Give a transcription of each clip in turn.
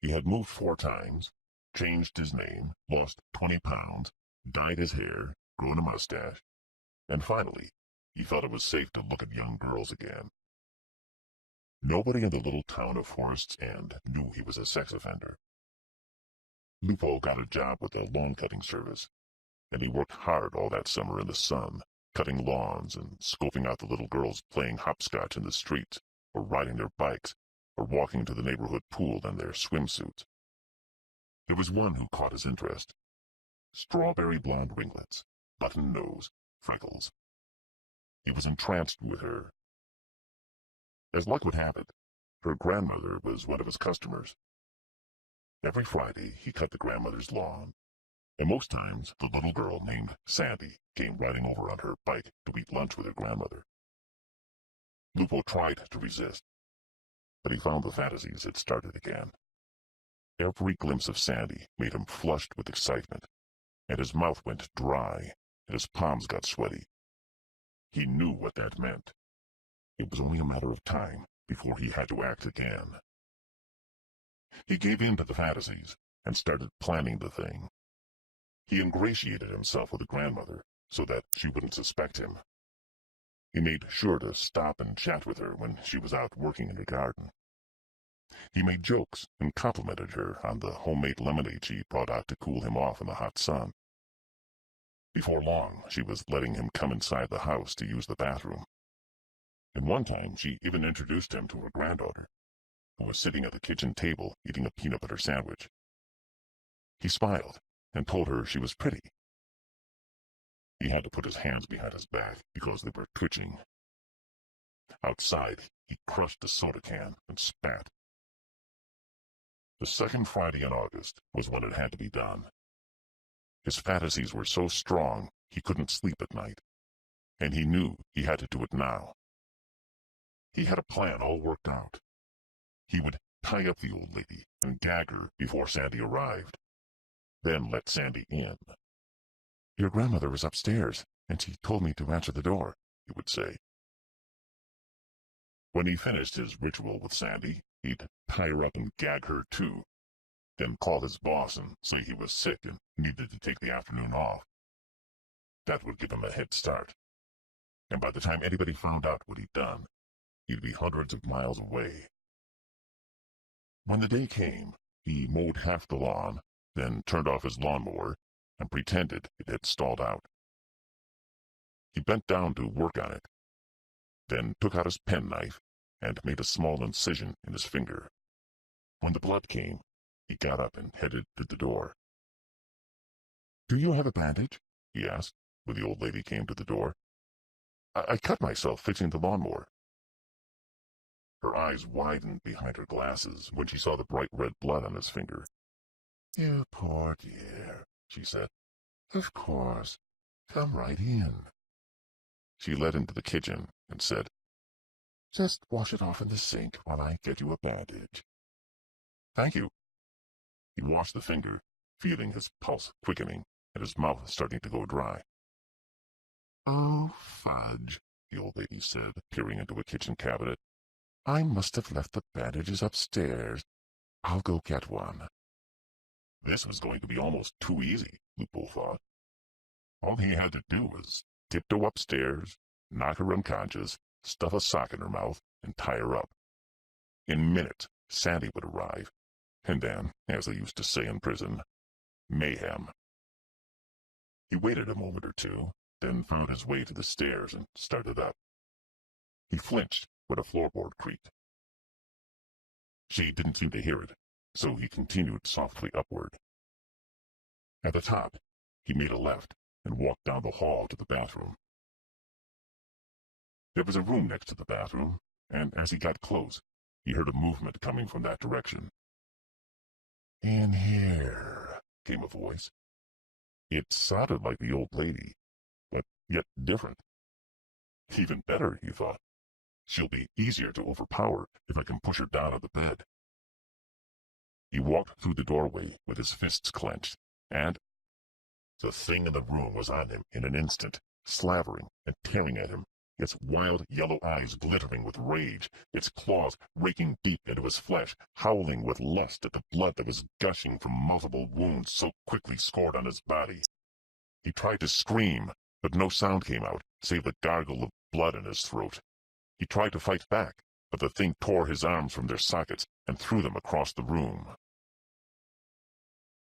He had moved 4 times, changed his name, lost 20 pounds, dyed his hair, grown a mustache, and finally, he felt it was safe to look at young girls again. Nobody in the little town of Forest's End knew he was a sex offender. Lupo got a job with a lawn-cutting service, and he worked hard all that summer in the sun, cutting lawns and scoping out the little girls playing hopscotch in the streets, or riding their bikes, or walking to the neighborhood pool in their swimsuits. There was one who caught his interest. Strawberry blonde ringlets, button nose, freckles. He was entranced with her. As luck would have it, her grandmother was one of his customers. Every Friday he cut the grandmother's lawn, and most times the little girl named Sandy came riding over on her bike to eat lunch with her grandmother. Lupo tried to resist, but he found the fantasies had started again. Every glimpse of Sandy made him flushed with excitement, and his mouth went dry, and his palms got sweaty. He knew what that meant. It was only a matter of time before he had to act again. He gave in to the fantasies and started planning the thing. He ingratiated himself with the grandmother so that she wouldn't suspect him. He made sure to stop and chat with her when she was out working in the garden. He made jokes and complimented her on the homemade lemonade she brought out to cool him off in the hot sun. Before long, she was letting him come inside the house to use the bathroom. And one time, she even introduced him to her granddaughter, who was sitting at the kitchen table eating a peanut butter sandwich. He smiled and told her she was pretty. He had to put his hands behind his back because they were twitching. Outside, he crushed a soda can and spat. The second Friday in August was when it had to be done. His fantasies were so strong he couldn't sleep at night, and he knew he had to do it now. He had a plan all worked out. He would tie up the old lady and gag her before Sandy arrived, then let Sandy in. "Your grandmother is upstairs, and she told me to answer the door," he would say. When he finished his ritual with Sandy, he'd tie her up and gag her too, then call his boss and say he was sick and needed to take the afternoon off. That would give him a head start, and by the time anybody found out what he'd done, he'd be hundreds of miles away. When the day came, he mowed half the lawn, then turned off his lawnmower and pretended it had stalled out. He bent down to work on it, then took out his penknife and made a small incision in his finger. When the blood came, he got up and headed to the door. "Do you have a bandage?" he asked, when the old lady came to the door. I cut myself fixing the lawnmower." Her eyes widened behind her glasses when she saw the bright red blood on his finger. "You poor dear," she said. "Of course. Come right in." She led him to the kitchen and said, "Just wash it off in the sink while I get you a bandage." "Thank you." He washed the finger, feeling his pulse quickening and his mouth starting to go dry. "Oh, fudge," the old lady said, peering into a kitchen cabinet. "I must have left the bandages upstairs. I'll go get one." This was going to be almost too easy, Lupo thought. All he had to do was tiptoe upstairs, knock her unconscious, stuff a sock in her mouth, and tie her up. In minutes, Sandy would arrive, and then, as they used to say in prison, mayhem. He waited a moment or two, then found his way to the stairs and started up. He flinched when a floorboard creaked. She didn't seem to hear it, so he continued softly upward. At the top, he made a left and walked down the hall to the bathroom. There was a room next to the bathroom, and as he got close, he heard a movement coming from that direction. "In here," came a voice. It sounded like the old lady, but yet different. Even better, he thought. She'll be easier to overpower if I can push her down on the bed. He walked through the doorway with his fists clenched, and the thing in the room was on him in an instant, slavering and tearing at him its wild yellow eyes glittering with rage, its claws raking deep into his flesh, howling with lust at the blood that was gushing from multiple wounds so quickly scored on his body. He tried to scream, but no sound came out, save the gargle of blood in his throat. He tried to fight back, but the thing tore his arms from their sockets and threw them across the room.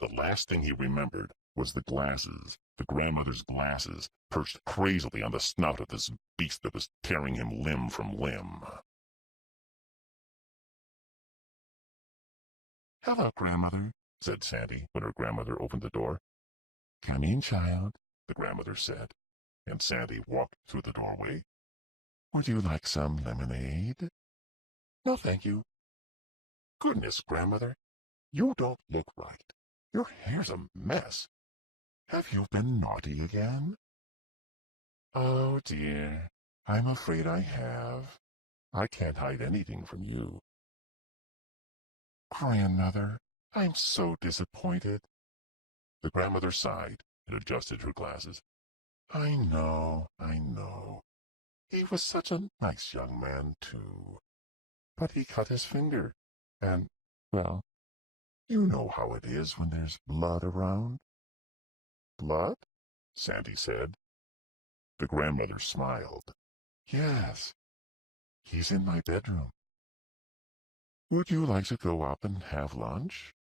The last thing he remembered was the glasses, the grandmother's glasses, perched crazily on the snout of this beast that was tearing him limb from limb. "Hello, grandmother," said Sandy when her grandmother opened the door. "Come in, child," the grandmother said, and Sandy walked through the doorway. "Would you like some lemonade?" "No, thank you." "Goodness, grandmother, you don't look right. Your hair's a mess. Have you been naughty again?" "Oh, dear, I'm afraid I have. I can't hide anything from you." "Grandmother, I'm so disappointed." The grandmother sighed and adjusted her glasses. I know. He was such a nice young man, too. But he cut his finger, and, well, you know how it is when there's blood around." "Blood?" Sandy said. The grandmother smiled. "Yes, he's in my bedroom. Would you like to go up and have lunch?"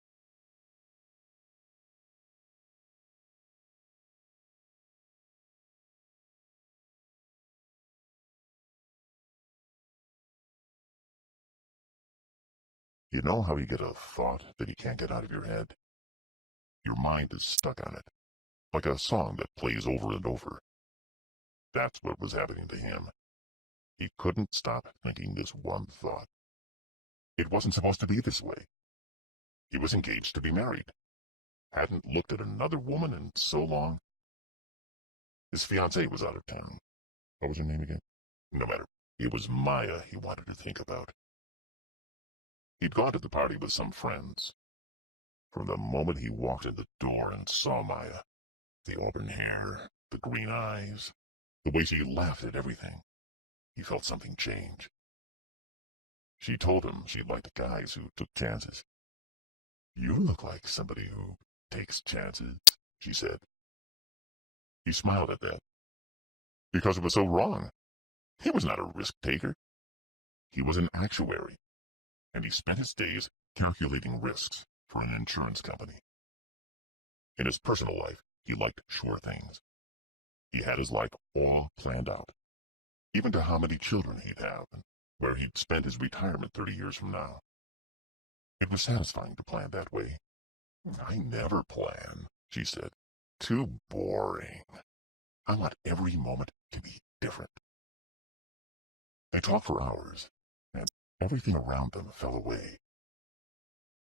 You know how you get a thought that you can't get out of your head? Your mind is stuck on it, like a song that plays over and over. That's what was happening to him. He couldn't stop thinking this one thought. It wasn't supposed to be this way. He was engaged to be married. Hadn't looked at another woman in so long. His fiancée was out of town. What was her name again? No matter. It was Maya he wanted to think about. He'd gone to the party with some friends. From the moment he walked in the door and saw Maya, the auburn hair, the green eyes, the way she laughed at everything, he felt something change. She told him she liked guys who took chances. "You look like somebody who takes chances," she said. He smiled at that, because it was so wrong. He was not a risk-taker. He was an actuary, and he spent his days calculating risks for an insurance company. In his personal life, he liked sure things. He had his life all planned out, even to how many children he'd have and where he'd spend his retirement 30 years from now. It was satisfying to plan that way. "I never plan," she said. "Too boring. I want every moment to be different." They talked for hours, and everything around them fell away.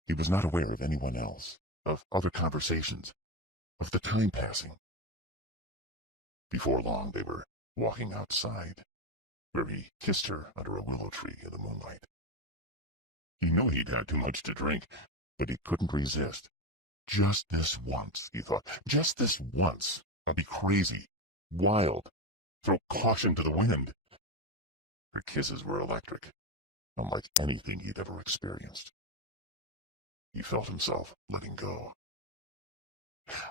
He was not aware of anyone else, of other conversations, of the time passing. Before long they were walking outside, where he kissed her under a willow tree in the moonlight. He knew he'd had too much to drink, but he couldn't resist. Just this once, he thought. Just this once. I'll be crazy, wild, throw caution to the wind. Her kisses were electric, unlike anything he'd ever experienced. He felt himself letting go.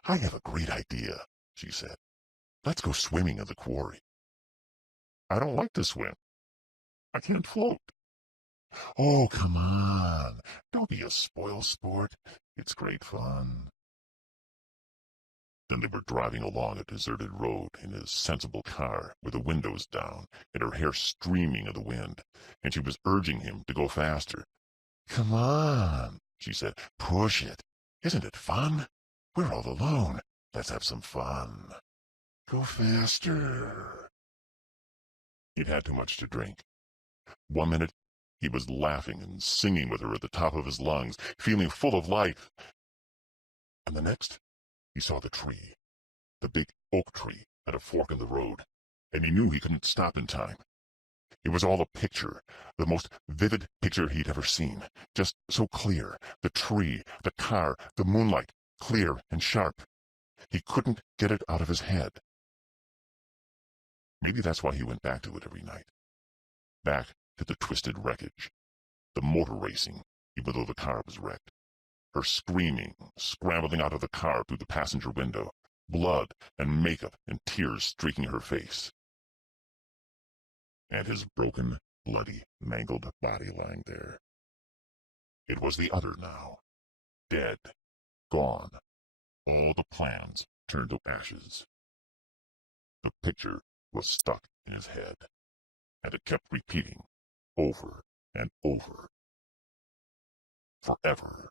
"I have a great idea," she said. "Let's go swimming in the quarry." "I don't like to swim. I can't float." "Oh, come on. Don't be a spoil sport. It's great fun." Then they were driving along a deserted road in his sensible car with the windows down and her hair streaming in the wind, and she was urging him to go faster. "Come on," she said. "Push it. Isn't it fun? We're all alone. Let's have some fun. Go faster." He'd had too much to drink. One minute he was laughing and singing with her at the top of his lungs, feeling full of life. And the next he saw the tree, the big oak tree at a fork in the road, and he knew he couldn't stop in time. It was all a picture, the most vivid picture he'd ever seen, just so clear. The tree, the car, the moonlight, clear and sharp. He couldn't get it out of his head. Maybe that's why he went back to it every night. Back to the twisted wreckage, the motor racing, even though the car was wrecked. Her screaming, scrambling out of the car through the passenger window, blood and makeup and tears streaking her face. And his broken, bloody, mangled body lying there. It was the other now. Dead. Gone. All the plans turned to ashes. The picture was stuck in his head, and it kept repeating over and over. Forever.